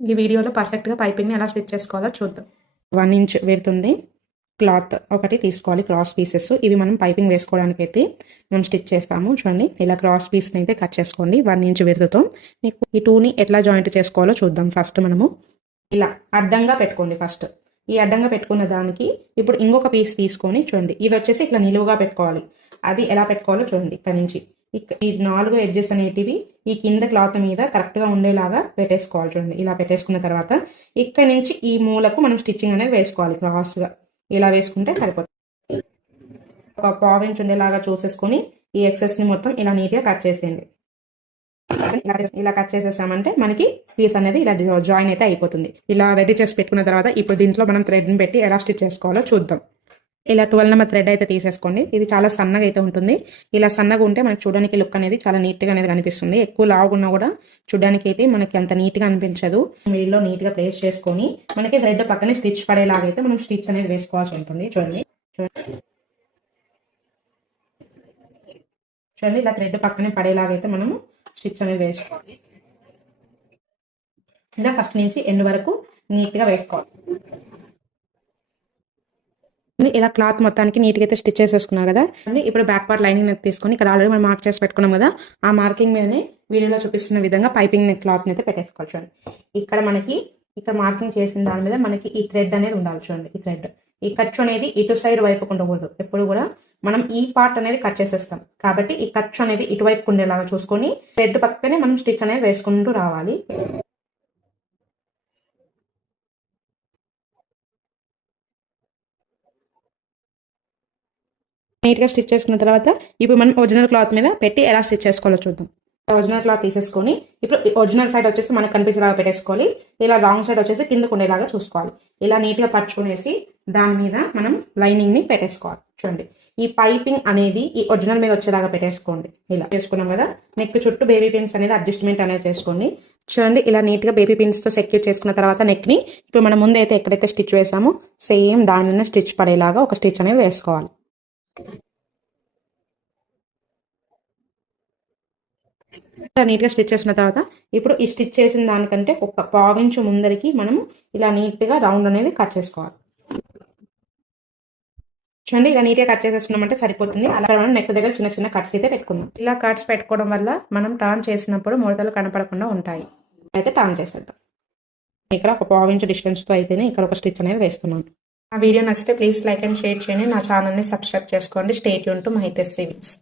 ఈ వీడియోలో పర్ఫెక్ట్గా పైపింగ్ని ఎలా స్టిచ్ చేసుకోవాలో చూద్దాం. 1 ఇంచ్ పెడుతుంది క్లాత్ ఒకటి తీసుకోవాలి, క్రాస్ పీసెస్. ఇవి మనం పైపింగ్ వేసుకోవడానికి అయితే మనం స్టిచ్ చేస్తాము. చూడండి, ఇలా క్రాస్ పీస్ని అయితే కట్ చేసుకోండి 1 ఇంచ్ విడతతో. మీకు ఈ 2ని ఎట్లా జాయింట్ చేసుకోవాలో చూద్దాం. ఫస్ట్ మనము ఇలా అడ్డంగా పెట్టుకోండి. ఫస్ట్ ఈ అడ్డంగా పెట్టుకున్న దానికి ఇప్పుడు ఇంకొక పీస్ తీసుకొని చూడండి, ఇది వచ్చేసి ఇట్లా నిలువుగా పెట్టుకోవాలి. అది ఎలా పెట్టుకోవాలో చూడండి. ఇక్కడ నుంచి ఈ 4 ఎడ్జెస్ అనేటివి ఈ కింద క్లాత్ మీద కరెక్ట్గా ఉండేలాగా పెట్టేసుకోవాలి. చూడండి, ఇలా పెట్టేసుకున్న తర్వాత ఇక్కడ నుంచి ఈ మూలకు మనం స్టిచ్చింగ్ అనేది వేసుకోవాలి. క్రాస్గా ఇలా వేసుకుంటే సరిపోతుంది. ఒక 1/2 ఇంచ్ ఉండేలాగా చూసేసుకొని ఈ ఎక్సెస్ని మొత్తం ఇలా నీట్గా కట్ చేసేయండి. ఇలా కట్ చేసేసామంటే మనకి పీస్ అనేది ఇలా జాయిన్ అయితే అయిపోతుంది. ఇలా రెడీ చేసి పెట్టుకున్న తర్వాత ఇప్పుడు దీంట్లో మనం థ్రెడ్ని పెట్టి ఎలా స్టిచ్ చేసుకోవాలో చూద్దాం. ఇలా 12 నెంబర్ థ్రెడ్ అయితే తీసేసుకోండి. ఇది చాలా సన్నగా అయితే ఉంటుంది. ఇలా సన్నగా ఉంటే మనకి చూడడానికి లుక్ అనేది చాలా నీట్గా అనేది కనిపిస్తుంది. ఎక్కువ లావుగున్నా కూడా చూడడానికి అయితే మనకి అంత నీట్గా అనిపించదు. మిడిల్లో నీట్గా ప్లేస్ చేసుకొని మనకి థ్రెడ్ పక్కనే స్టిచ్ పడేలాగైతే మనం స్టిచ్ అనేది వేసుకోవాల్సి ఉంటుంది. చూడండి ఇలా థ్రెడ్ పక్కనే పడేలాగైతే మనము స్టిచ్ అనేది వేసుకోవాలి. ఇలా ఫస్ట్ నుంచి ఎండ్ వరకు నీట్గా వేసుకోవాలి. ఇలా క్లాత్ మొత్తానికి నీట్గా అయితే స్టిచ్ చేసేసుకున్నారు కదా. ఇప్పుడు బ్యాక్ పార్ట్ లైనింగ్ తీసుకొని ఇక్కడ ఆల్రెడీ మనం మార్క్ చేసి పెట్టుకున్నాం కదా, ఆ మార్కింగ్ మీదనే వీడియోలో చూపిస్తున్న విధంగా పైపింగ్ క్లాత్ని అయితే పెట్టేసుకోవాలి. చూడండి, ఇక్కడ మార్కింగ్ చేసిన దాని మీద మనకి ఈ థ్రెడ్ అనేది ఉండాలి. చూడండి, ఈ థ్రెడ్, ఈ ఖర్చు అనేది ఇటు సైడ్ వైపుకు ఉండకూడదు. ఎప్పుడు కూడా మనం ఈ పార్ట్ అనేది కట్ చేసేస్తాం కాబట్టి ఈ ఖర్చు అనేది ఇటువైపు ఉండేలాగా చూసుకొని థ్రెడ్ పక్కనే మనం స్టిచ్ అనేది వేసుకుంటూ రావాలి. నీట్గా స్టిచ్ చేసుకున్న తర్వాత ఇప్పుడు మనం ఒరిజినల్ క్లాత్ మీద పెట్టి ఎలా స్టిచ్ చేసుకోవాలో చూద్దాం. ఒరిజినల్ క్లాత్ తీసేసుకొని ఇప్పుడు ఒరిజినల్ సైడ్ వచ్చేసి మనకు కనిపించేలాగా పెట్టేసుకోవాలి. ఇలా రాంగ్ సైడ్ వచ్చేసి కిందకు ఉండేలాగా చూసుకోవాలి. ఇలా నీట్గా పరుచుకునేసి దాని మీద మనం లైనింగ్ని పెట్టేసుకోవాలి. చూడండి, ఈ పైపింగ్ అనేది ఈ ఒరిజినల్ మీద వచ్చేలాగా పెట్టేసుకోండి. ఇలా చేసుకున్నాం కదా. నెక్ చుట్టూ బేబీ పిన్స్ అనేది అడ్జస్ట్మెంట్ అనేది చేసుకోండి. చూడండి, ఇలా నీట్గా బేబీ పిన్స్తో సెక్యూర్ చేసుకున్న తర్వాత నెక్ని ఇప్పుడు మనం ముందు అయితే ఎక్కడైతే స్టిచ్ వేసామో సేమ్ దాని మీద స్టిచ్ పడేలాగా ఒక స్టిచ్ అనేది వేసుకోవాలి. నీట్గా స్టిచ్ చేసిన తర్వాత ఇప్పుడు ఈ స్టిచ్ చేసిన దానికంటే ఒక 1/2 ఇంచ్ ముందరికి మనం ఇలా నీట్గా రౌండ్ అనేది కట్ చేసుకోవాలి. చూడండి, ఇలా నీట్గా కట్ చేసేసుకున్నామంటే సరిపోతుంది. అలా మనం నెక్ దగ్గర చిన్న చిన్న కట్స్ అయితే పెట్టుకుందాం. ఇలా కట్స్ పెట్టుకోవడం వల్ల మనం టర్న్ చేసినప్పుడు ముడతలు కనపడకుండా ఉంటాయి. అయితే టర్న్ చేసేద్దాం. ఇక్కడ ఒక 1/2 ఇంచ్ డిస్టెన్స్తో అయితేనే ఇక్కడ ఒక స్టిచ్ అనేది వేస్తున్నాను. ఆ వీడియో నచ్చితే ప్లీజ్ లైక్ అండ్ షేర్ చేయండి. నా ఛానల్ని సబ్స్క్రైబ్ చేసుకోండి. Stay tune to my Hitesh civils.